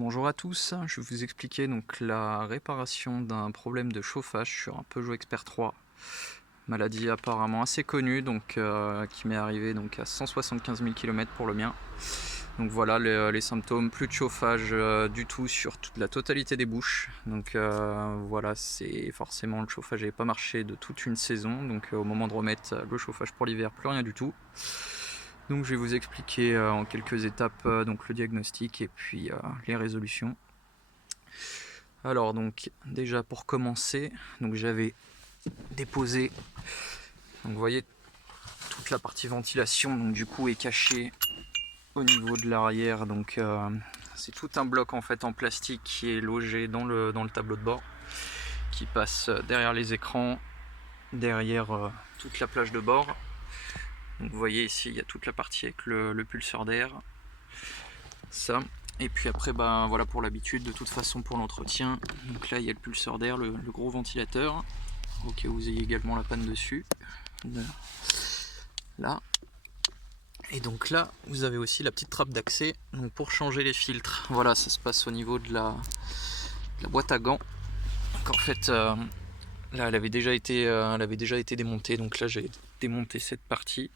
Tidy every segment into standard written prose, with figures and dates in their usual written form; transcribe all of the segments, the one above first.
Bonjour à tous, je vais vous expliquer donc la réparation d'un problème de chauffage sur un Peugeot Expert 3. Maladie apparemment assez connue, donc qui m'est arrivée donc à 175 000 km pour le mien. Donc voilà les symptômes, plus de chauffage du tout sur toute la totalité des bouches. Donc voilà, c'est forcément le chauffage n'avait pas marché de toute une saison, donc au moment de remettre le chauffage pour l'hiver, plus rien du tout. Donc je vais vous expliquer en quelques étapes donc le diagnostic et puis les résolutions. Alors donc déjà pour commencer, donc j'avais déposé, donc vous voyez toute la partie ventilation donc du coup est cachée au niveau de l'arrière, donc c'est tout un bloc en fait en plastique qui est logé dans le tableau de bord, qui passe derrière les écrans, derrière toute la plage de bord. Donc vous voyez ici il y a toute la partie avec le pulseur d'air, ça. Et puis après voilà pour l'habitude, de toute façon pour l'entretien, donc là il y a le pulseur d'air, le gros ventilateur, au cas où vous ayez également la panne dessus, là. Et donc là vous avez aussi la petite trappe d'accès donc pour changer les filtres. Voilà, ça se passe au niveau de la boîte à gants. Donc en fait là elle avait déjà été démontée, donc là j'ai démonté cette partie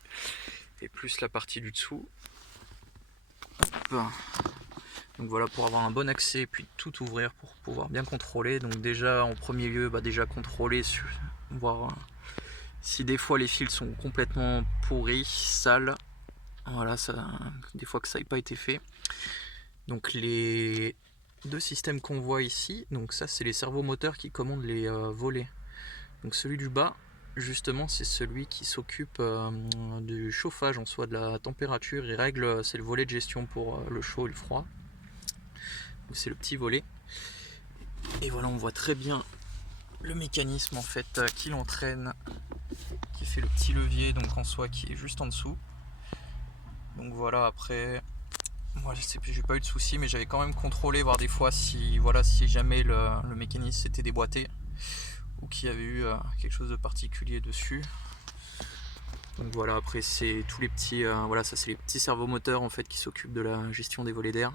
et plus la partie du dessous. Hop. Donc voilà, pour avoir un bon accès et puis tout ouvrir pour pouvoir bien contrôler. Donc déjà en premier lieu, déjà contrôler, voir si des fois les fils sont complètement pourris, sales. Voilà, des fois que ça n'ait pas été fait. Donc les deux systèmes qu'on voit ici, donc ça c'est les servomoteurs qui commandent les volets. Donc celui du bas, justement, c'est celui qui s'occupe du chauffage en soi, de la température. Il règle, c'est le volet de gestion pour le chaud et le froid. C'est le petit volet. Et voilà, on voit très bien le mécanisme en fait qui l'entraîne, qui fait le petit levier donc en soi qui est juste en dessous. Donc voilà, après moi j'ai pas eu de soucis, mais j'avais quand même contrôlé, voir des fois si jamais le mécanisme s'était déboîté ou qu'il y avait eu quelque chose de particulier dessus. Donc voilà, après c'est tous les petits ça c'est les petits servomoteurs en fait qui s'occupent de la gestion des volets d'air.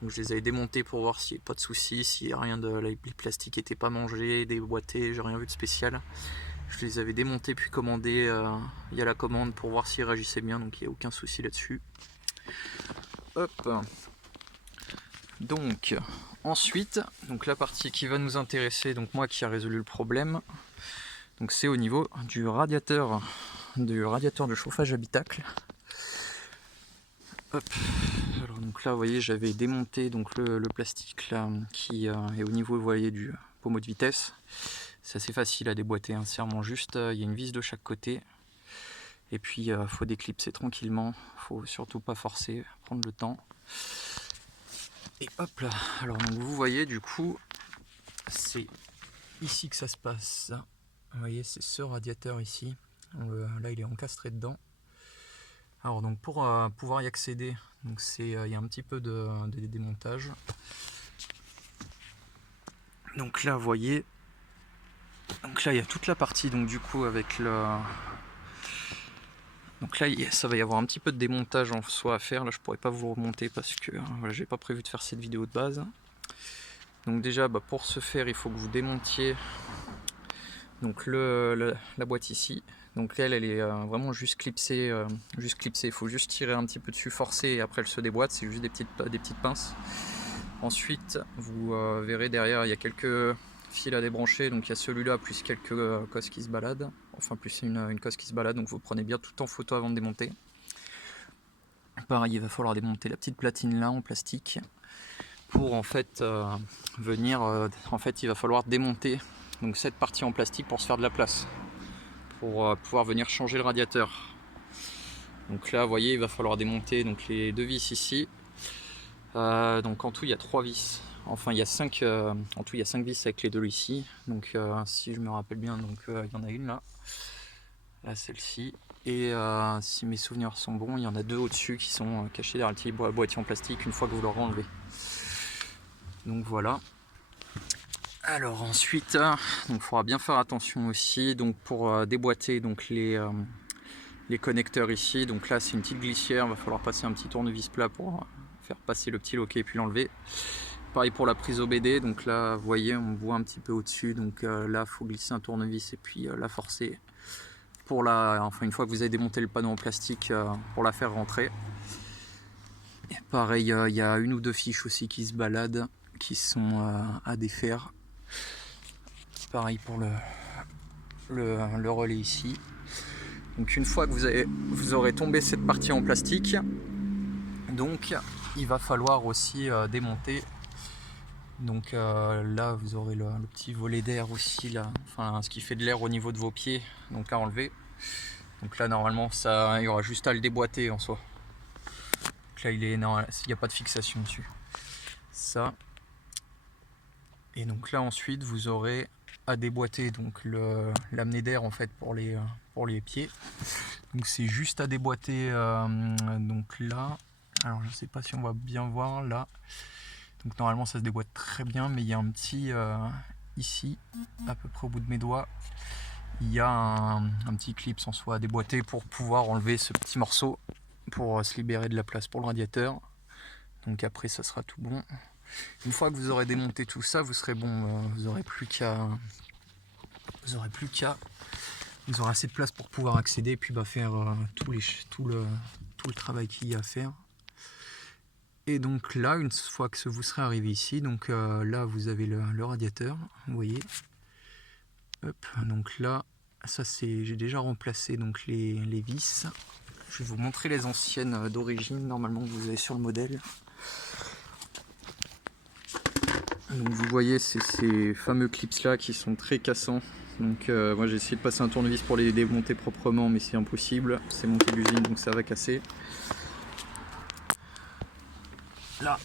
Donc je les avais démontés pour voir s'il n'y avait pas de soucis, si rien les plastiques n'étaient pas mangés, déboîtés, j'ai rien vu de spécial. Je les avais démontés puis commandés il y a la commande pour voir s'ils réagissaient bien, donc il n'y a aucun souci là-dessus. Hop. Donc ensuite, donc la partie qui va nous intéresser, donc moi qui a résolu le problème, donc c'est au niveau du radiateur de chauffage habitacle. Hop. Alors donc là vous voyez j'avais démonté donc le plastique là qui est au niveau vous voyez du pommeau de vitesse. C'est assez facile à déboîter, hein, serrement juste, il y a une vis de chaque côté. Et puis faut déclipser tranquillement, faut surtout pas forcer, prendre le temps. Et hop là, alors donc vous voyez du coup c'est ici que ça se passe. Vous voyez c'est ce radiateur ici, là il est encastré dedans. Alors donc pour pouvoir y accéder, donc il y a un petit peu de démontage. Donc là vous voyez, donc là il y a toute la partie donc du coup avec le. Donc là ça va y avoir un petit peu de démontage en soi à faire. Là je pourrais pas vous le remonter parce que voilà, j'ai pas prévu de faire cette vidéo de base. Donc déjà pour ce faire il faut que vous démontiez donc la boîte ici. Donc elle est vraiment juste clipsée, il faut juste tirer un petit peu dessus, forcer et après elle se déboîte, c'est juste des petites pinces. Ensuite vous verrez derrière il y a quelques fils à débrancher, donc il y a celui-là plus quelques cosses qui se baladent, enfin plus une cosse qui se balade, donc vous prenez bien tout en photo avant de démonter. Pareil, il va falloir démonter la petite platine là en plastique pour en fait venir, en fait il va falloir démonter donc cette partie en plastique pour se faire de la place, pour pouvoir venir changer le radiateur. Donc là vous voyez il va falloir démonter donc les deux vis ici, donc en tout il y a 3 vis, enfin il y a 5 en tout il y a 5 vis avec les deux ici, donc si je me rappelle bien, donc il y en a une là celle-ci, et si mes souvenirs sont bons il y en a 2 au-dessus qui sont cachés derrière le petit boîtier en plastique une fois que vous l'aurez enlevé. Donc voilà. Alors ensuite, il faudra bien faire attention aussi donc pour déboîter donc les connecteurs ici. Donc là c'est une petite glissière, il va falloir passer un petit tournevis plat pour faire passer le petit loquet et puis l'enlever. Pareil pour la prise OBD, donc là vous voyez on voit un petit peu au-dessus, donc là il faut glisser un tournevis et puis la forcer pour enfin une fois que vous avez démonté le panneau en plastique pour la faire rentrer. Et pareil, il y a une ou deux fiches aussi qui se baladent, qui sont à défaire. Pareil pour le relais ici. Donc une fois que vous aurez tombé cette partie en plastique, donc il va falloir aussi démonter. Donc là vous aurez le petit volet d'air aussi là, enfin ce qui fait de l'air au niveau de vos pieds, donc à enlever. Donc là normalement il y aura juste à le déboîter en soi. Donc là il n'y a pas de fixation dessus. Ça. Et donc là ensuite vous aurez à déboîter donc l'amener d'air en fait pour les pieds. Donc c'est juste à déboîter donc là. Alors je sais pas si on va bien voir là. Donc normalement ça se déboîte très bien, mais il y a un petit ici, à peu près au bout de mes doigts, il y a un petit clip en soi à déboîter pour pouvoir enlever ce petit morceau pour se libérer de la place pour le radiateur. Donc après ça sera tout bon. Une fois que vous aurez démonté tout ça, vous serez bon, vous aurez assez de place pour pouvoir accéder et puis faire tout le travail qu'il y a à faire. Et donc là, une fois que vous serez arrivé ici, donc là vous avez le radiateur, vous voyez. Hop, donc là, ça j'ai déjà remplacé donc les vis. Je vais vous montrer les anciennes d'origine, normalement que vous avez sur le modèle. Donc vous voyez, c'est ces fameux clips là qui sont très cassants. Donc moi j'ai essayé de passer un tournevis pour les démonter proprement, mais c'est impossible. C'est monté d'usine, donc ça va casser. Là.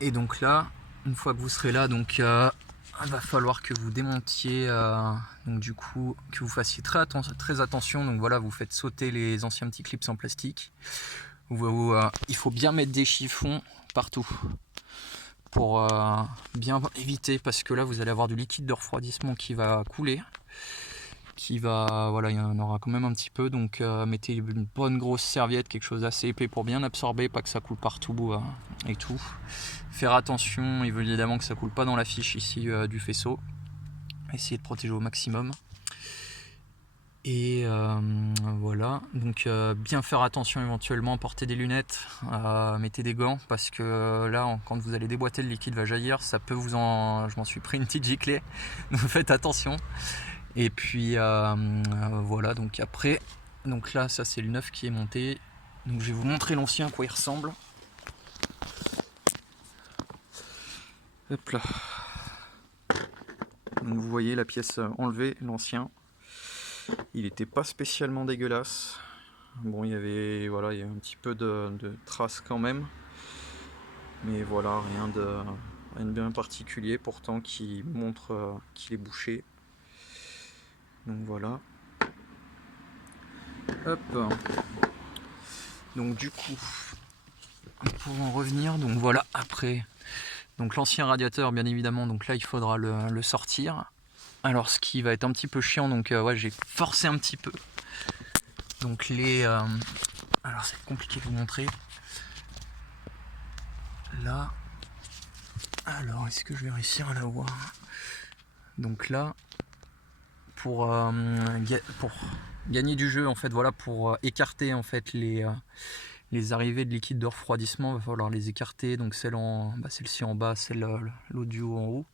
Et donc là, une fois que vous serez là, donc il va falloir que vous démontiez, donc du coup que vous fassiez très attention. Donc voilà, vous faites sauter les anciens petits clips en plastique. Il faut bien mettre des chiffons partout pour bien éviter, parce que là vous allez avoir du liquide de refroidissement qui va couler. Voilà, il y en aura quand même un petit peu, donc mettez une bonne grosse serviette, quelque chose d'assez épais pour bien absorber, pas que ça coule partout et tout. Faire attention, il veut évidemment que ça coule pas dans la fiche ici du faisceau. Essayez de protéger au maximum. Et voilà, donc bien faire attention éventuellement, porter des lunettes, mettez des gants, parce que là quand vous allez déboîter, le liquide va jaillir, ça peut je m'en suis pris une petite giclée, donc faites attention. Et puis voilà, donc après, donc là ça c'est le neuf qui est monté, donc je vais vous montrer l'ancien à quoi il ressemble. Hop là. Donc vous voyez la pièce enlevée, l'ancien. Il n'était pas spécialement dégueulasse. Bon, il y avait un petit peu de traces quand même, mais voilà, rien de bien particulier pourtant qui montre qu'il est bouché. Donc voilà. Hop. Donc du coup, pour en revenir, donc voilà, après, donc l'ancien radiateur bien évidemment, donc là il faudra le sortir. Alors ce qui va être un petit peu chiant, donc ouais, j'ai forcé un petit peu. Donc alors c'est compliqué de vous montrer. Là, alors est-ce que je vais réussir à la voir? Donc là, pour gagner du jeu en fait, voilà, pour écarter en fait les arrivées de liquide de refroidissement, il va falloir les écarter. Donc celle-ci en bas, l'autre du haut en haut.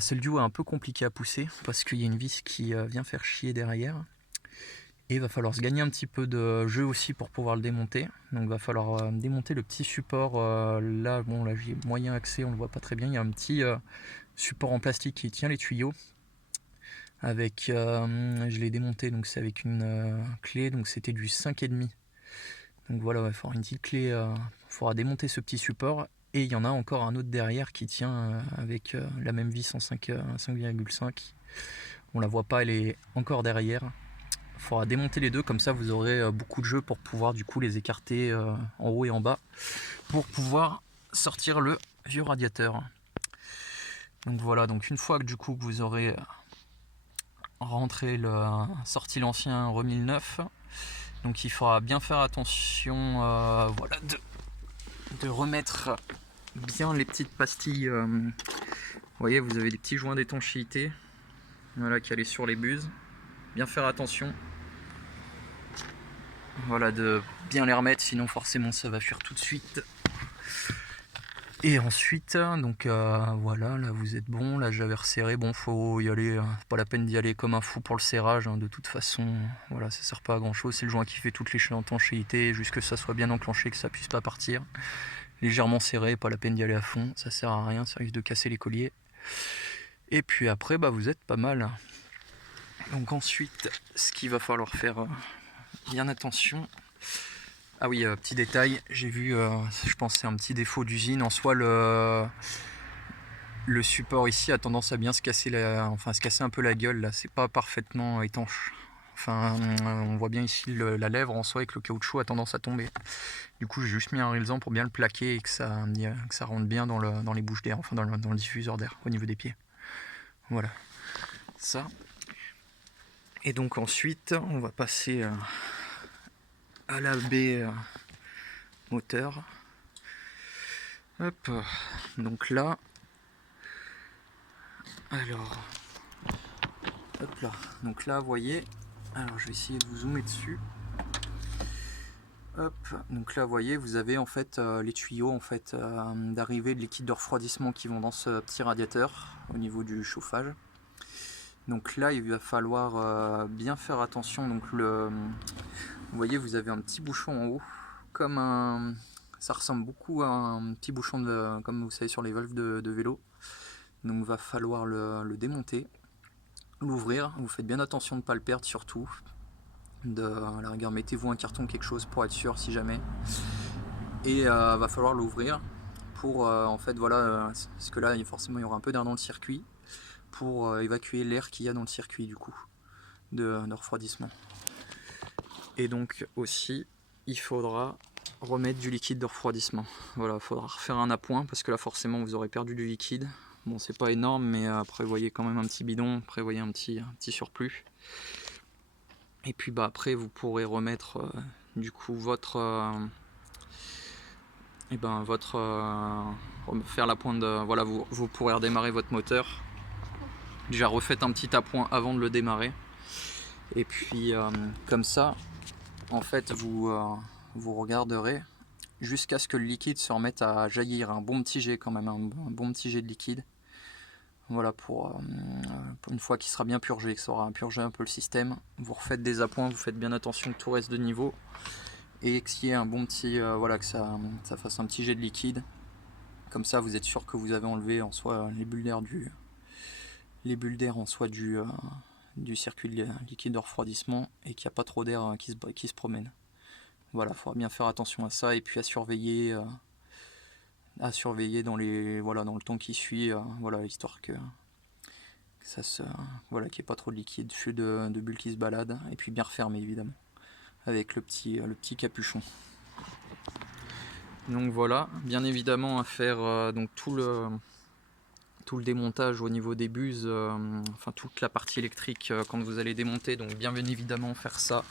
Celle du haut est un peu compliqué à pousser parce qu'il y a une vis qui vient faire chier derrière. Et il va falloir se gagner un petit peu de jeu aussi pour pouvoir le démonter. Donc il va falloir démonter le petit support. Là j'ai moyen accès, on le voit pas très bien. Il y a un petit support en plastique qui tient les tuyaux. Je l'ai démonté, donc c'est avec une clé, donc c'était du 5,5. Donc voilà, il va falloir une petite clé, il faudra démonter ce petit support. Et il y en a encore un autre derrière qui tient avec la même vis en 5,5. On la voit pas, elle est encore derrière. Il faudra démonter les deux, comme ça vous aurez beaucoup de jeu pour pouvoir du coup les écarter en haut et en bas pour pouvoir sortir le vieux radiateur. Donc voilà, donc une fois que du coup que vous aurez sorti l'ancien, remis le neuf, donc il faudra bien faire attention voilà, de remettre bien les petites pastilles. Vous voyez, vous avez des petits joints d'étanchéité, voilà, qui allaient sur les buses. Bien faire attention. Voilà, de bien les remettre, sinon forcément ça va fuir tout de suite. Et ensuite, donc voilà, là vous êtes bon, là j'avais resserré, bon faut y aller, pas la peine d'y aller comme un fou pour le serrage, hein, de toute façon, voilà, ça sert pas à grand chose, c'est le joint qui fait toutes les étanchéités, juste que ça soit bien enclenché, que ça puisse pas partir. Légèrement serré, pas la peine d'y aller à fond, ça sert à rien, ça risque de casser les colliers. Et puis après, bah vous êtes pas mal. Donc ensuite, ce qu'il va falloir faire bien attention. Ah oui, petit détail, j'ai vu, je pense que c'est un petit défaut d'usine. En soi, le support ici a tendance à bien se casser, se casser un peu la gueule. Là, c'est pas parfaitement étanche. Enfin, on voit bien ici la lèvre en soi, et que le caoutchouc a tendance à tomber. Du coup, j'ai juste mis un rilsan pour bien le plaquer et que ça rentre bien dans les bouches d'air, enfin dans le diffuseur d'air au niveau des pieds. Voilà, ça. Et donc ensuite, on va passer à la baie moteur. Hop, donc là, alors, hop là, donc là, vous voyez, alors je vais essayer de vous zoomer dessus. Hop, donc là, vous voyez, vous avez en fait les tuyaux en fait d'arrivée de liquide de refroidissement qui vont dans ce petit radiateur au niveau du chauffage. Donc là, il va falloir bien faire attention. Donc vous voyez, vous avez un petit bouchon en haut, comme un, ça ressemble beaucoup à un petit bouchon comme vous savez sur les valves de vélo. Donc il va falloir le démonter, l'ouvrir. Vous faites bien attention de ne pas le perdre surtout. À la rigueur, mettez-vous un carton, quelque chose pour être sûr si jamais. Et va falloir l'ouvrir pour en fait voilà, parce que là forcément il y aura un peu d'air dans le circuit, pour évacuer l'air qu'il y a dans le circuit du coup de refroidissement. Et donc aussi il faudra remettre du liquide de refroidissement. Voilà, il faudra refaire un appoint parce que là forcément vous aurez perdu du liquide. Bon, c'est pas énorme, mais prévoyez quand même un petit bidon, prévoyez un petit surplus. Et puis bah après vous pourrez remettre du coup faire la pointe de, voilà, vous pourrez redémarrer votre moteur. Déjà refaites un petit appoint avant de le démarrer. Et puis comme ça, en fait vous regarderez jusqu'à ce que le liquide se remette à jaillir, un bon petit jet quand même, un bon petit jet de liquide. Voilà, pour une fois qu'il sera bien purgé, que ça aura purgé un peu le système, vous refaites des appoints, vous faites bien attention que tout reste de niveau et qu'il y ait un bon petit, voilà, que ça fasse un petit jet de liquide. Comme ça, vous êtes sûr que vous avez enlevé en soi les bulles d'air en soi du circuit liquide de refroidissement et qu'il n'y a pas trop d'air qui se promène. Voilà, il faudra bien faire attention à ça et puis à surveiller dans dans le temps qui suit, voilà, histoire que ça voilà, qu'il n'y ait pas trop de liquide, de bulles qui se baladent, et puis bien refermé évidemment avec le petit capuchon. Donc voilà, bien évidemment à faire donc tout le démontage au niveau des buses, enfin toute la partie électrique quand vous allez démonter, donc bien évidemment faire ça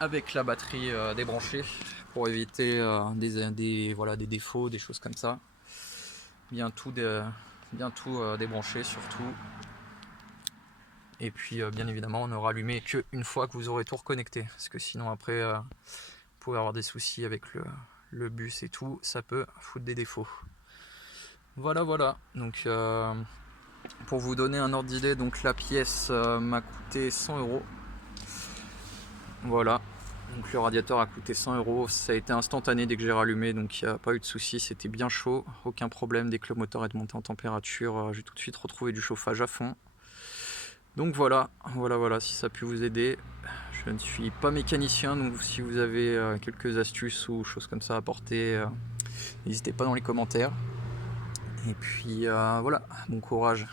avec la batterie débranchée pour éviter des défauts, des choses comme ça. Bien tout débrancher surtout. Et puis bien évidemment on ne rallumé qu'une fois que vous aurez tout reconnecté, parce que sinon après vous pouvez avoir des soucis avec le bus et tout, ça peut foutre des défauts. Voilà, donc pour vous donner un ordre d'idée, donc la pièce m'a coûté 100 €. Voilà, donc le radiateur a coûté 100 €, ça a été instantané dès que j'ai rallumé, donc il n'y a pas eu de souci, c'était bien chaud, aucun problème. Dès que le moteur est monté en température, j'ai tout de suite retrouvé du chauffage à fond. Donc voilà, si ça a pu vous aider. Je ne suis pas mécanicien, donc si vous avez quelques astuces ou choses comme ça à apporter, n'hésitez pas dans les commentaires. Et puis voilà, bon courage.